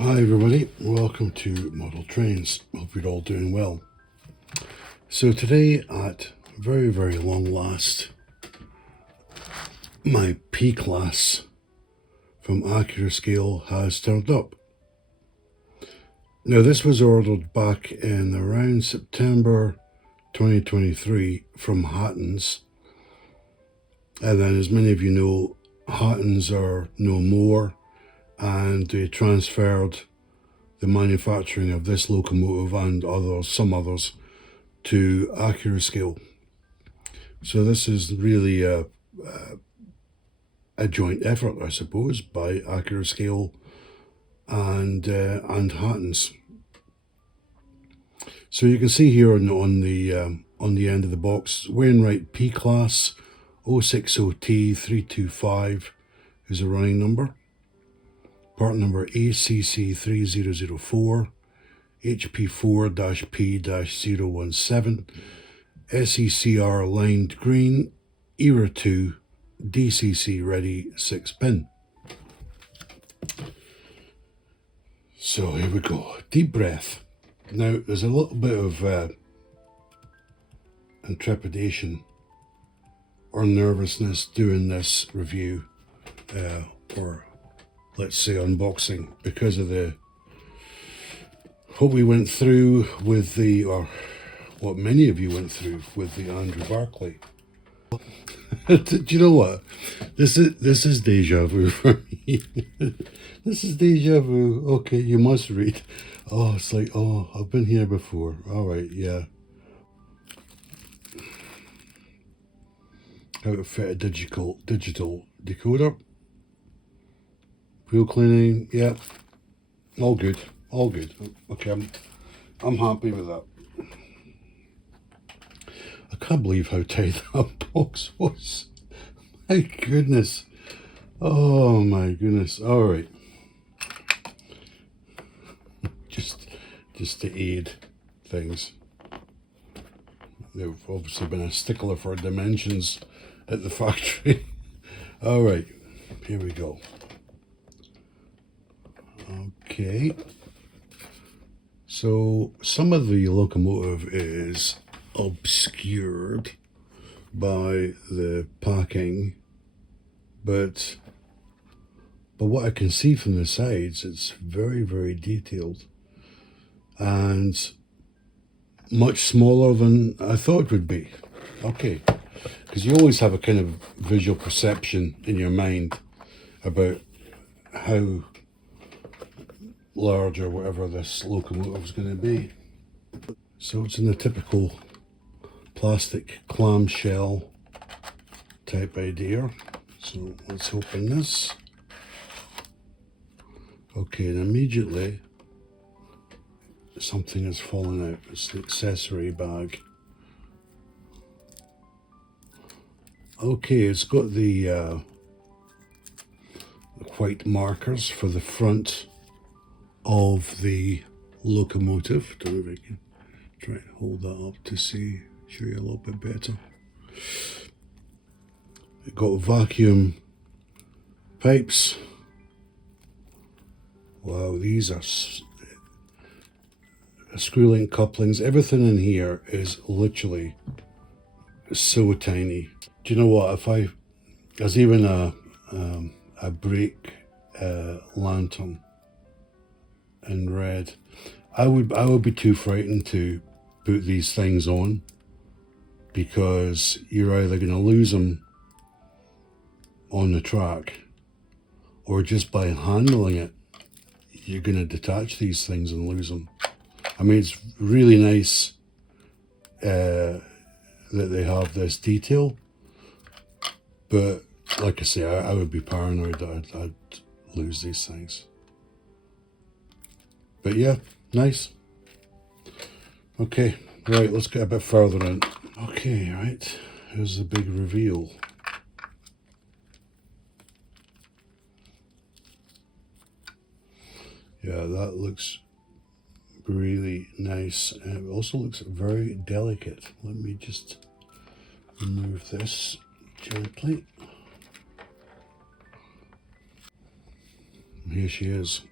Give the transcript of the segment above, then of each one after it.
Hi everybody, welcome to Model Trains. Hope you're all doing well. So today, at very long last, my P-Class from Accurascale has turned up. Now this was ordered back in around September 2023 from Hatton's, and then as many of you know, Hatton's are no more, and they transferred the manufacturing of this locomotive and some others to Accurascale. So this is really a joint effort, I suppose, by Accurascale and Hatton's. So you can see here on the end of the box, Wainwright P-Class 060T325 is a running number. Part number ACC3004, HP4-P-017, SE&CR lined green, Era 2, DCC ready 6-pin. So here we go, deep breath. Now there's a little bit of intrepidation or nervousness doing this review, or let's say unboxing, because of what we went through with or what many of you went through with the Andrew Barkley. Do you know what? This is deja vu for me. This is deja vu. Okay, you must read. Oh, it's like, oh, I've been here before. All right, yeah. How to fit a digital decoder. Wheel cleaning, yeah. All good, all good. Okay, I'm happy with that. I can't believe how tight that box was. My goodness. Oh my goodness. All right. Just to aid things. They've obviously been a stickler for dimensions at the factory. All right, here we go. Okay. So some of the locomotive is obscured by the packing, but what I can see from the sides, it's very detailed and much smaller than I thought it would be. Okay, because you always have a kind of visual perception in your mind about how large or whatever this locomotive is going to be. So it's in the typical plastic clamshell type idea. So let's open this. Okay, and immediately something has fallen out. It's the accessory bag. Okay, it's got the white markers for the front of the locomotive. Don't know if I can try and hold that up to show you a little bit better. It got vacuum pipes. Wow, these are screw link couplings. Everything in here is literally so tiny. Do you know what? There's even a brake lantern in red. I would be too frightened to put these things on, because you're either going to lose them on the track, or just by handling it you're going to detach these things and lose them. I mean, it's really nice that they have this detail, but like I say, I would be paranoid that I'd lose these things. But yeah, nice. Okay, right, let's get a bit further in. Okay, right, here's the big reveal. Yeah, that looks really nice, and it also looks very delicate. Let me just remove this gently. Here she is.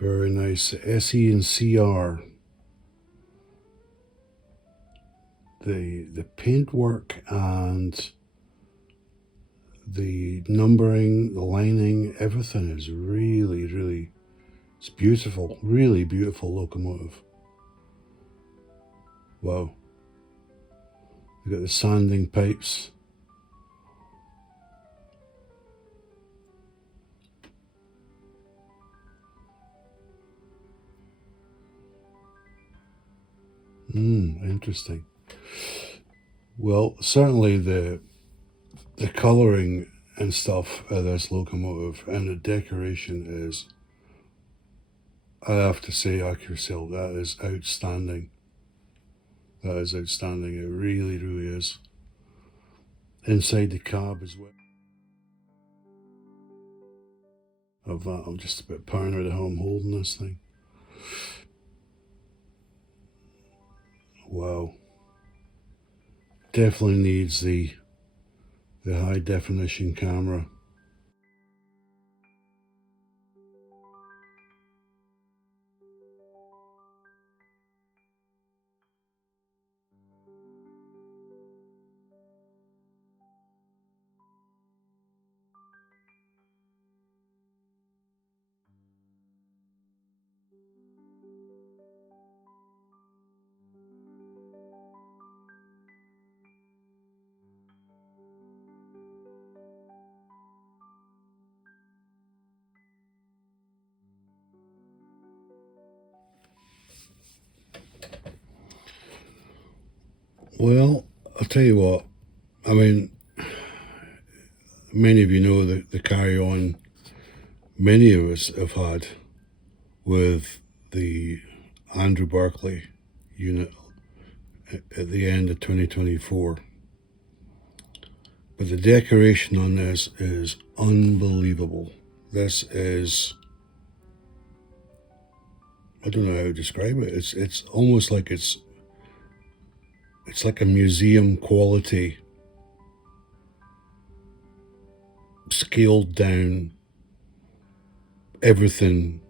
Very nice. SE&CR. The paintwork and the numbering, the lining, everything is really, really, it's beautiful. Really beautiful locomotive. Wow. You got the sanding pipes. Interesting. Well, certainly the colouring and stuff of this locomotive and the decoration is, I have to say, Accurascale, that is outstanding. That is outstanding. It really, really is. Inside the cab as well. Of that, I'm just a bit paranoid at how I'm holding this thing. Wow. Definitely needs the high definition camera. Well, I'll tell you what, I mean, many of you know the carry on many of us have had with the Andrew Barkley unit at the end of 2024. But the decoration on this is unbelievable. This is, I don't know how to describe it. It's almost like it's like a museum quality, scaled down everything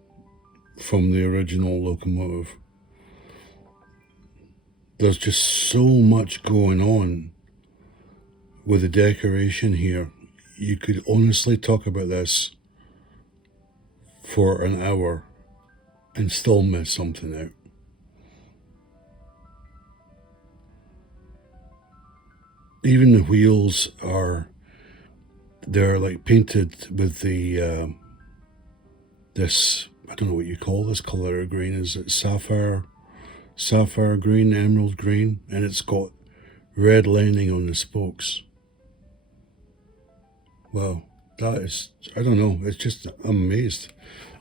from the original locomotive. There's just so much going on with the decoration here. You could honestly talk about this for an hour and still miss something out. Even the wheels they're like painted with the this, I don't know what you call this color of green. Is it sapphire green, emerald green? And it's got red lining on the spokes. Wow, that is, I don't know, it's just, I'm amazed.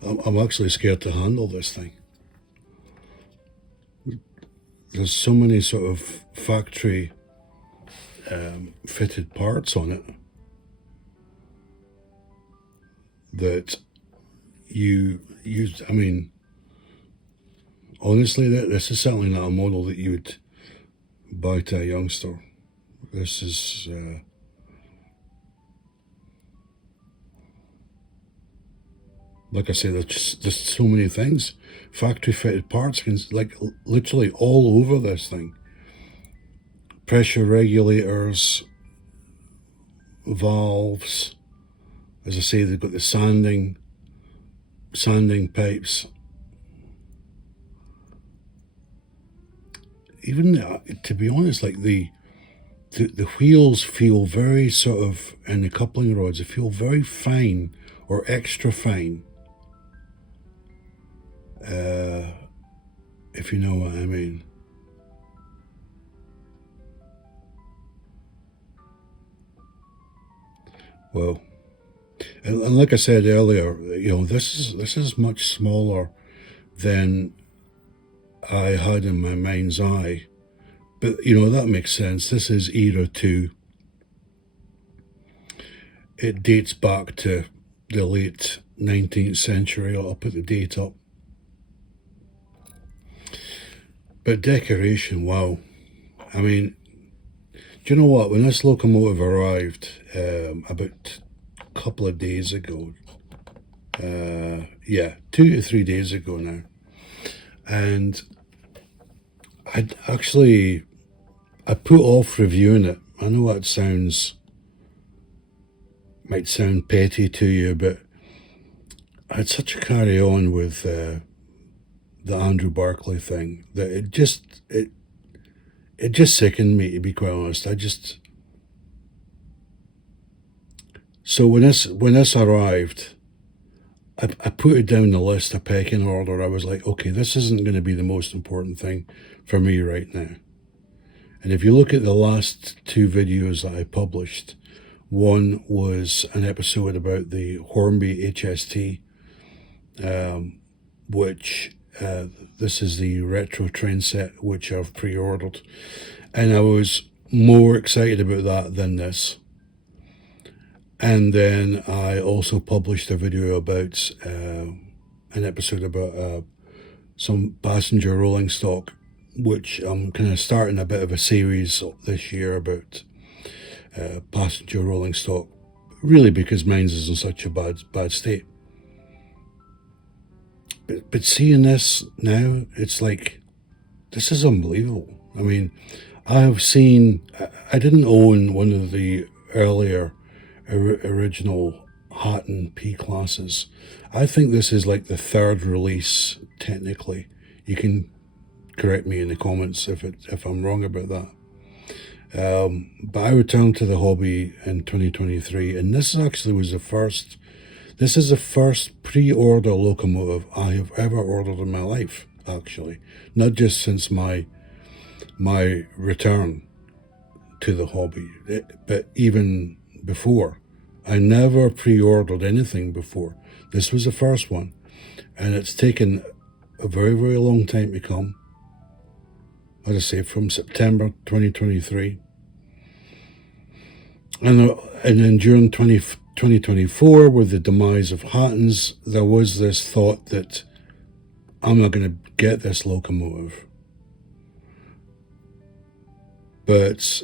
I'm actually scared to handle this thing. There's so many sort of factory fitted parts on it that I mean, honestly, this is certainly not a model that you would buy to a youngster. This is like I say, there's so many things, factory fitted parts, like literally all over this thing. Pressure regulators, valves. As I say, they've got the sanding pipes. Even to be honest, like the wheels feel very sort of, and the coupling rods, they feel very fine or extra fine. If you know what I mean. Well, and like I said earlier, this is much smaller than I had in my mind's eye. But that makes sense. This is era 2. It dates back to the late 19th century. I'll put the date up. But decoration, wow. I mean, do you know what? When this locomotive arrived about a couple of days ago, Yeah, 2 to 3 days ago now. And I put off reviewing it. I know that might sound petty to you, but I had such a carry on with the Andrew Barkley thing that it just sickened me, to be quite honest. So when this arrived, I put it down the list, a pecking order. I was like, okay, this isn't going to be the most important thing for me right now. And if you look at the last two videos that I published, one was an episode about the Hornby HST, which this is the retro train set, which I've pre-ordered. And I was more excited about that than this. And then I also published a video about an episode about some passenger rolling stock, which I'm kind of starting a bit of a series this year about passenger rolling stock, really because mine's is in such a bad state. But seeing this now, it's like, this is unbelievable. I mean, I didn't own one of the earlier original Hatton P classes. I think this is like the third release, technically. You can correct me in the comments if I'm wrong about that. But I returned to the hobby in 2023, and this actually was this is the first pre-order locomotive I have ever ordered in my life, actually. Not just since my return to the hobby, but even before. I never pre-ordered anything before. This was the first one, and it's taken a very, very long time to come. As I say, from September 2023. And then during 2024, with the demise of Hatton's, there was this thought that I'm not going to get this locomotive. But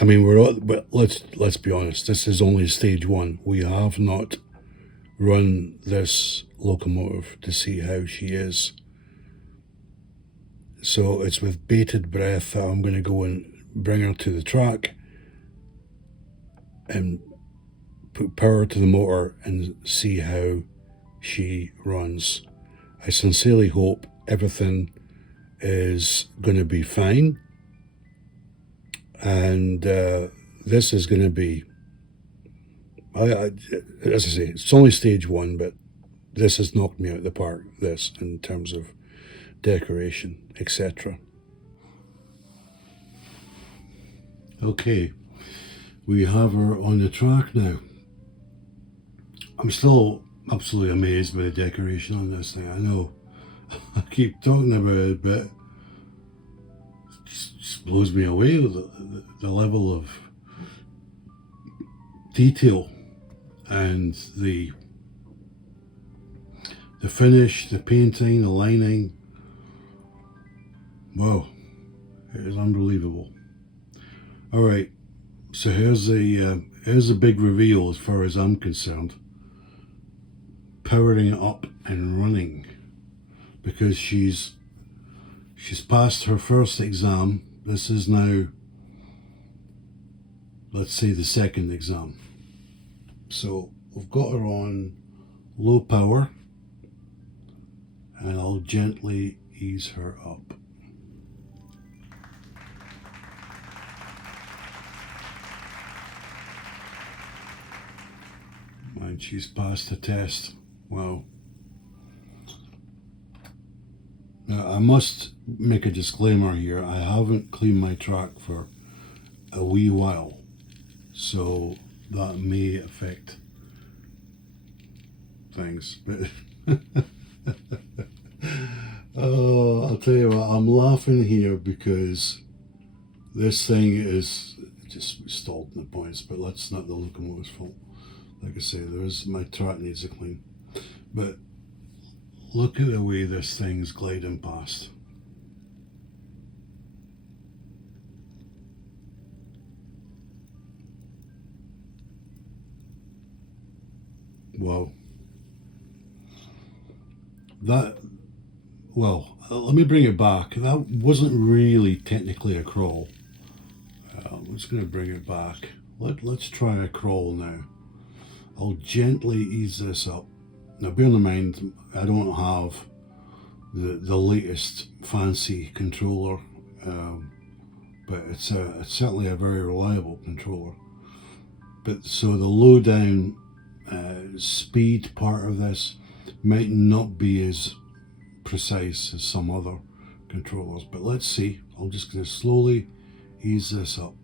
I mean, but let's be honest. This is only stage one. We have not run this locomotive to see how she is. So it's with bated breath that I'm going to go and bring her to the track and put power to the motor and see how she runs. I sincerely hope everything is going to be fine. And this is going to be, as I say, it's only stage one, but this has knocked me out of the park, this, in terms of decoration, etc. Okay, we have her on the track now. I'm still absolutely amazed by the decoration on this thing. I know I keep talking about it, but it just blows me away with the level of detail and the finish, the painting, the lining. Wow, it is unbelievable. All right, so here's the big reveal as far as I'm concerned. Powering it up and running, because she's passed her first exam. This is now, let's say, the second exam. So we've got her on low power, and I'll gently ease her up. And she's passed the test. Wow. Now, I must make a disclaimer here. I haven't cleaned my track for a wee while, so that may affect things. But oh, I'll tell you what, I'm laughing here because this thing is just stalled in the points, but that's not the locomotive's fault. Like I say, my track needs a clean. But look at the way this thing's gliding past. Wow. That, well, let me bring it back. That wasn't really technically a crawl. I'm just going to bring it back. Let's try a crawl now. I'll gently ease this up. Now, bear in mind, I don't have the latest fancy controller, but it's certainly a very reliable controller. But so the low down speed part of this might not be as precise as some other controllers, but let's see. I'm just going to slowly ease this up.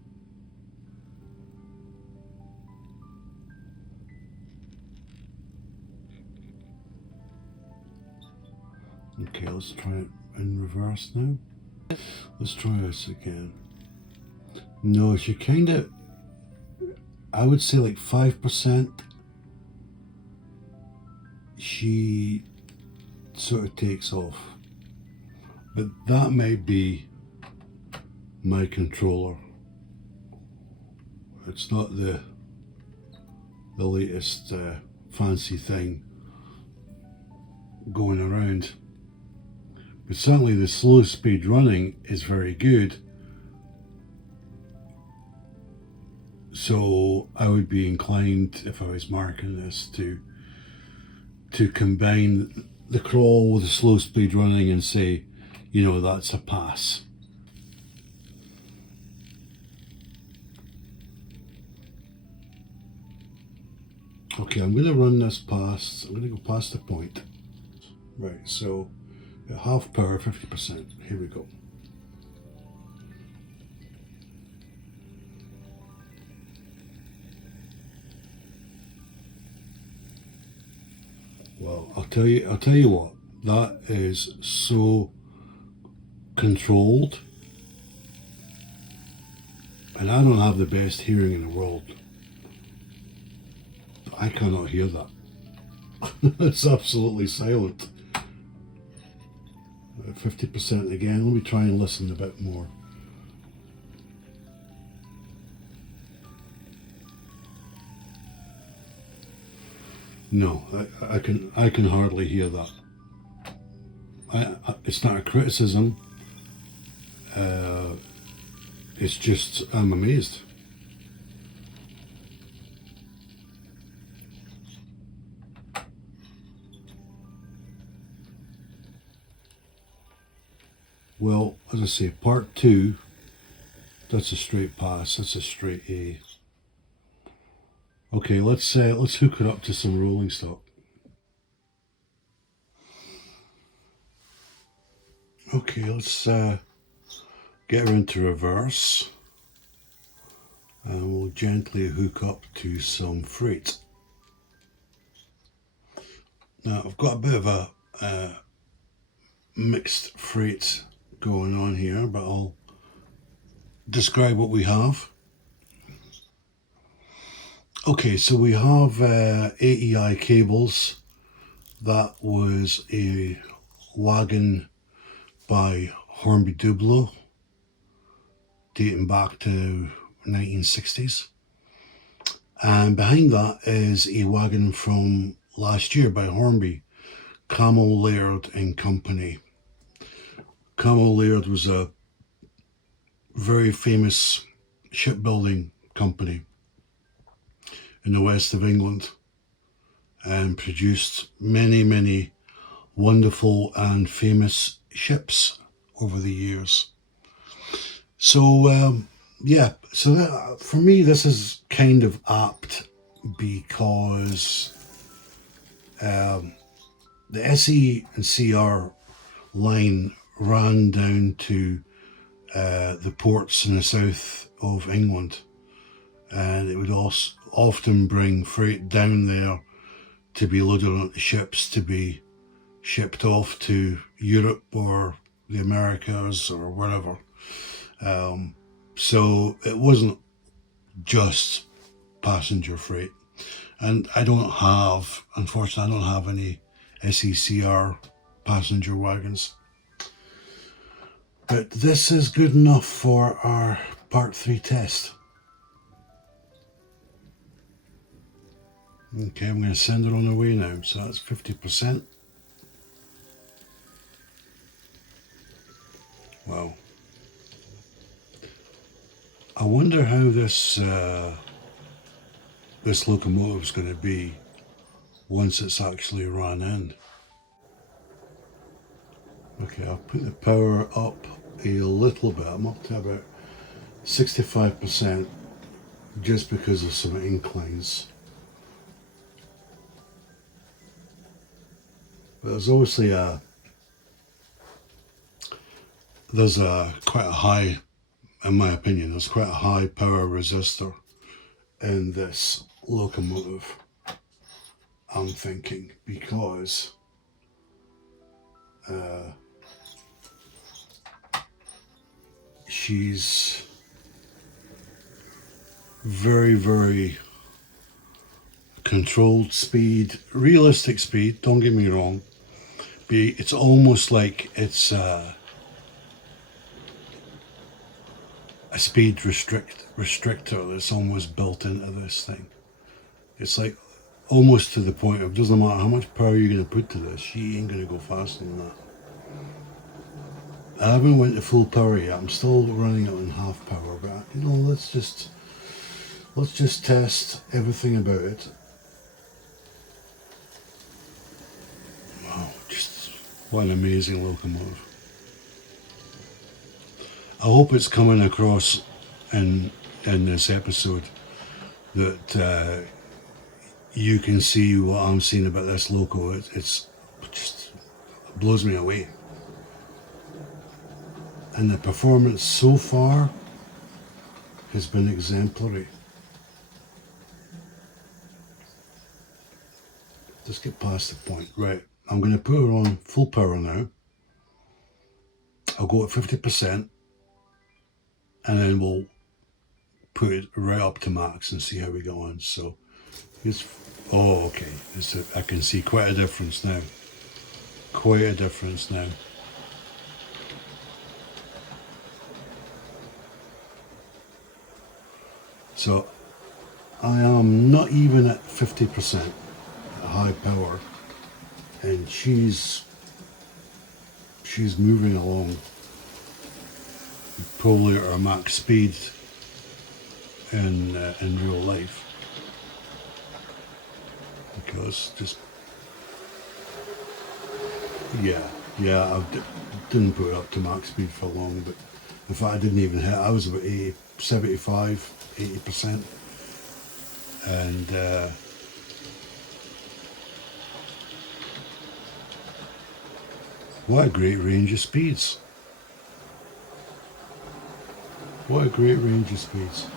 Okay, let's try it in reverse now. Let's try this again. No, she kind of, I would say like 5%. She sort of takes off. But that might be my controller. It's not the latest fancy thing going around. But certainly the slow speed running is very good. So I would be inclined, if I was marking this, to combine the crawl with the slow speed running and say, you know, that's a pass. Okay, I'm going to run this past, I'm going to go past the point. Right, so at half power, 50%. Here we go. Well, I'll tell you what, that is so controlled, and I don't have the best hearing in the world. I cannot hear that. It's absolutely silent. 50% again. Let me try and listen a bit more. No, I can hardly hear that. It's not a criticism. It's just I'm amazed. Well, as I say, part two, that's a straight pass. That's a straight A. Okay, let's hook it up to some rolling stock. Okay, let's get her into reverse, and we'll gently hook up to some freight. Now I've got a bit of a mixed freight going on here, but I'll describe what we have. Okay, so we have AEI cables. That was a wagon by Hornby Dublo, dating back to 1960s. And behind that is a wagon from last year by Hornby, Camel Laird and Company. Camel Laird was a very famous shipbuilding company in the west of England and produced many wonderful and famous ships over the years. So yeah, so that, for me this is kind of apt because the SE&CR line ran down to the ports in the south of England, and it would also often bring freight down there to be loaded onto ships to be shipped off to Europe or the Americas or wherever. So it wasn't just passenger freight. And unfortunately, I don't have any SE&CR passenger wagons. But this is good enough for our part 3 test. Okay, I'm going to send it on the way now. So that's 50%. wonder how this this locomotive is going to be once it's actually run in. Okay, I'll put the power up a little bit. I'm up to about 65% just because of some inclines. But there's obviously quite a high, in my opinion, there's quite a high power resistor in this locomotive, I'm thinking, because she's very, very controlled speed, realistic speed, don't get me wrong. It's almost like it's a speed restrictor that's almost built into this thing. It's like almost to the point of, doesn't matter how much power you're going to put to this, she ain't going to go faster than that. I haven't went to full power yet. I'm still running it on half power, but you know, let's just test everything about it. Wow, just what an amazing locomotive. I hope it's coming across in this episode that you can see what I'm seeing about this loco. It's just blows me away. And the performance so far has been exemplary. Just get past the point. Right, I'm going to put her on full power now. I'll go at 50%. And then we'll put it right up to max and see how we go on. So, oh, okay. I can see quite a difference now. Quite a difference now. So, I am not even at 50% at high power, and she's moving along. Probably at our max speed in real life, because just I didn't put it up to max speed for long, but in fact I didn't even hit. I was about 80%, and what a great range of speeds. What a great range of speeds.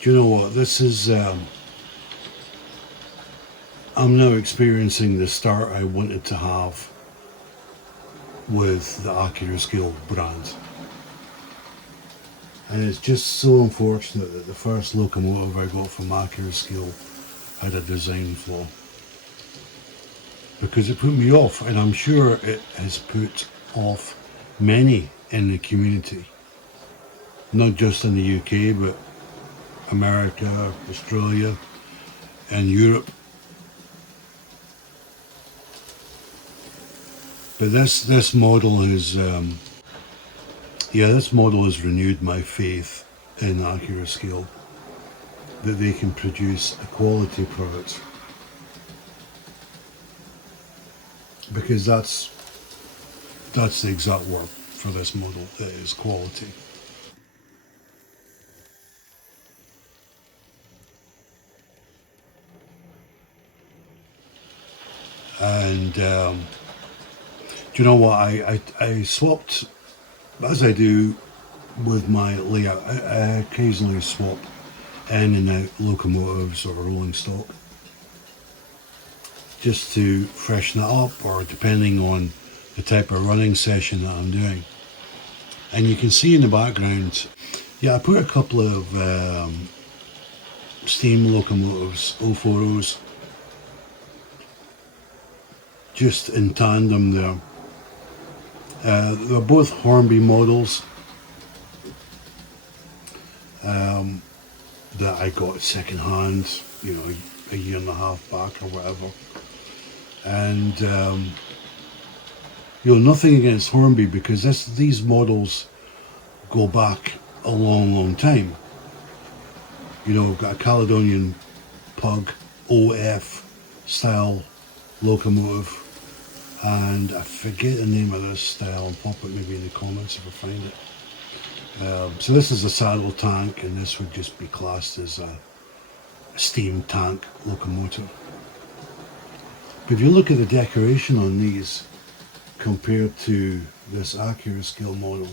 Do you know what? This is I'm now experiencing the start I wanted to have with the Accurascale brand. And it's just so unfortunate that the first locomotive I got from Accurascale had a design flaw. Because it put me off, and I'm sure it has put off many in the community. Not just in the UK, but America, Australia, and Europe. But this model is, this model has renewed my faith in Accurascale, that they can produce a quality product. Because that's the exact word for this model, it is quality. And do you know what, I swapped, as I do with my layout, I occasionally swap in and out locomotives or rolling stock, just to freshen it up, or depending on the type of running session that I'm doing. And you can see in the background, I put a couple of steam locomotives, 040s, just in tandem there. They're both Hornby models that I got second hand, you know, a year and a half back or whatever. And you know, nothing against Hornby, because these models go back a long time. You know, we've got a Caledonian Pug OF style locomotive, and I forget the name of this style. I'll pop it maybe in the comments if I find it. So this is a saddle tank, and this would just be classed as a steam tank locomotive. But if you look at the decoration on these compared to this Accurascale model,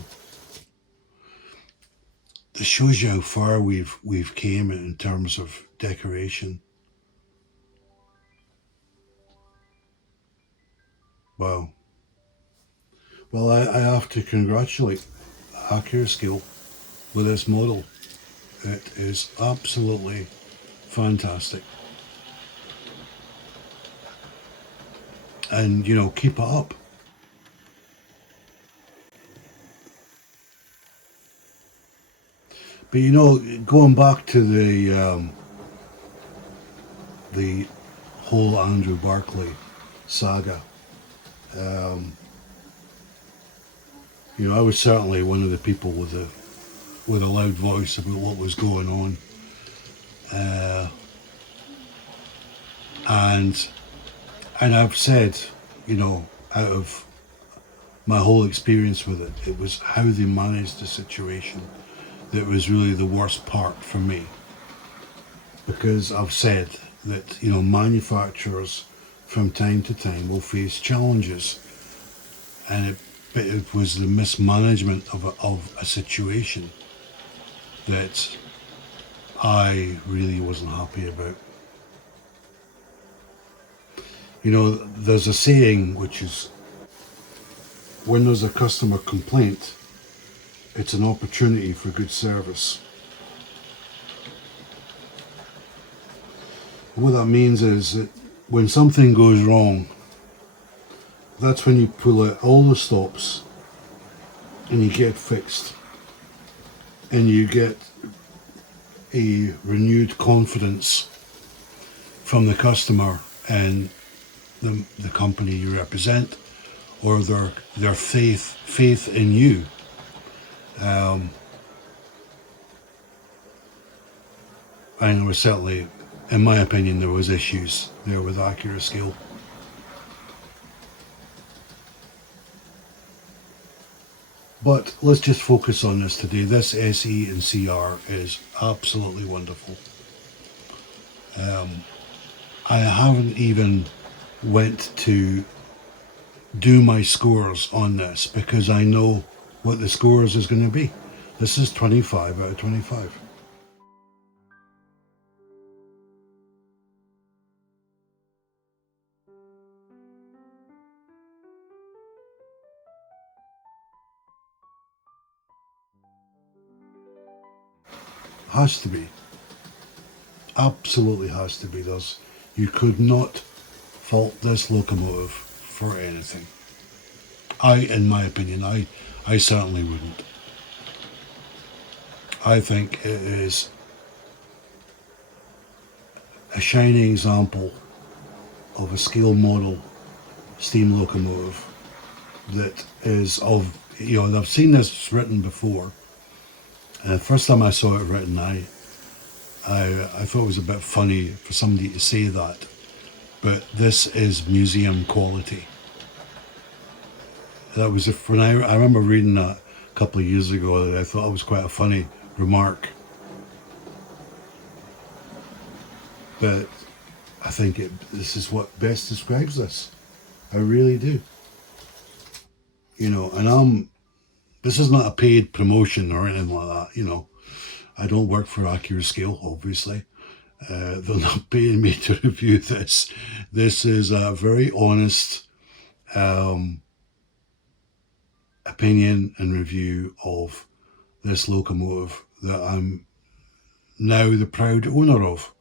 it shows you how far we've came in terms of decoration. Wow. Well, I have to congratulate Accurascale with this model. It is absolutely fantastic. And, you know, keep it up. But, you know, going back to the whole Andrew Barkley saga, you know, I was certainly one of the people with a loud voice about what was going on, and I've said, you know, out of my whole experience with it, it was how they managed the situation that was really the worst part for me. Because I've said that, you know, manufacturers from time to time will face challenges, and it was the mismanagement of a situation that I really wasn't happy about. You know, there's a saying which is, when there's a customer complaint, it's an opportunity for good service. What that means is that when something goes wrong, that's when you pull out all the stops and you get fixed, and you get a renewed confidence from the customer and the company you represent, or their faith in you. And there was certainly, in my opinion, there was issues there with Accurascale. But let's just focus on this today. This SE&CR is absolutely wonderful. I haven't even went to do my scores on this because I know what the scores is going to be. This is 25 out of 25. Has to be. Absolutely has to be. You could not fault this locomotive for anything. In my opinion, I certainly wouldn't. I think it is a shining example of a scale model steam locomotive that is of, you know, I've seen this written before. The first time I saw it written, I thought it was a bit funny for somebody to say that, but this is museum quality. That was when I remember reading that a couple of years ago. I thought it was quite a funny remark, but I think this is what best describes this. I really do. You know, and this is not a paid promotion or anything like that. You know, I don't work for Accurascale, obviously. They're not paying me to review this. This is a very honest opinion and review of this locomotive that I'm now the proud owner of,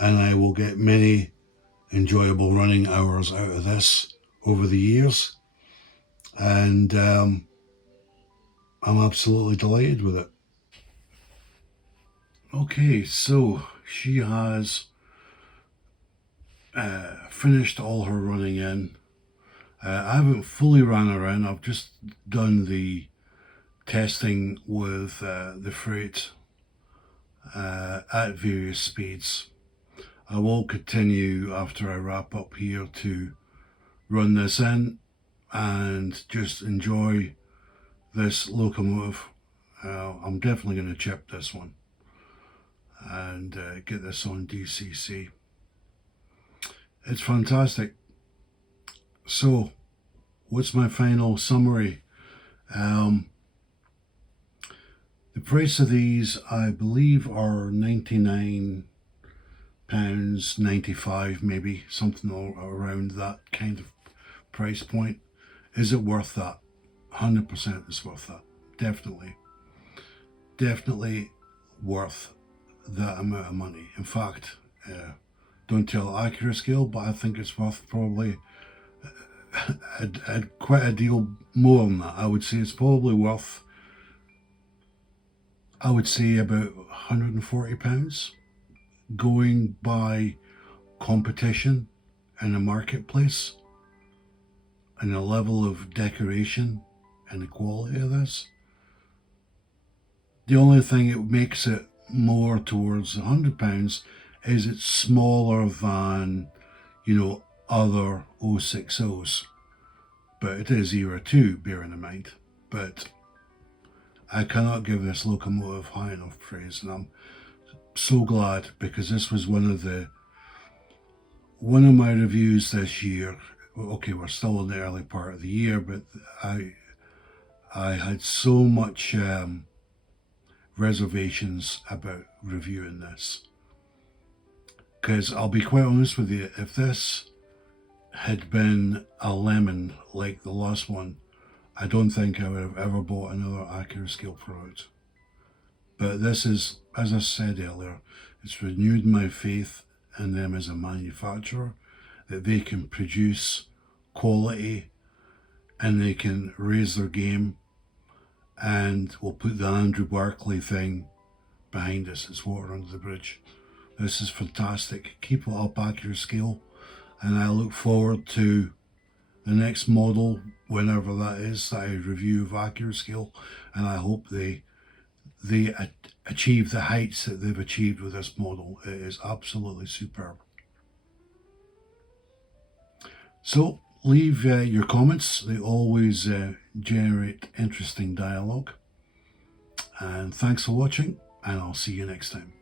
and I will get many enjoyable running hours out of this over the years, and I'm absolutely delighted with it. Okay, so she has finished all her running in. I haven't fully ran her in. I've just done the testing with the freight at various speeds. I will continue after I wrap up here to run this in and just enjoy this locomotive. I'm definitely going to chip this one and get this on DCC. It's fantastic. So, what's my final summary? The price of these, I believe, are £99.95, maybe something around that kind of price point. Is it worth that? 100% it's worth that. Definitely worth that amount of money. In fact, don't tell Accurascale, but I think it's worth probably quite a deal more than that. I would say it's probably worth, I would say, about £140, going by competition in the marketplace and the level of decoration and the quality of this. The only thing that makes it more towards £100 is it's smaller than, other 060s. But it is Era 2, bearing in mind. But I cannot give this locomotive high enough praise, and I'm so glad, because this was one of my reviews this year. Okay, we're still in the early part of the year, but I had so much reservations about reviewing this, because I'll be quite honest with you, if this had been a lemon like the last one, I don't think I would have ever bought another Accurascale product. But this is, as I said earlier, it's renewed my faith in them as a manufacturer, that they can produce quality and they can raise their game, and we'll put the Andrew Barkley thing behind us. It's water under the bridge. This is fantastic. Keep it up, Accurascale, and I look forward to the next model, whenever that is, that I review of Accurascale, and I hope they achieve the heights that they've achieved with this model. It is absolutely superb. So leave your comments. They always generate interesting dialogue. And thanks for watching, and I'll see you next time.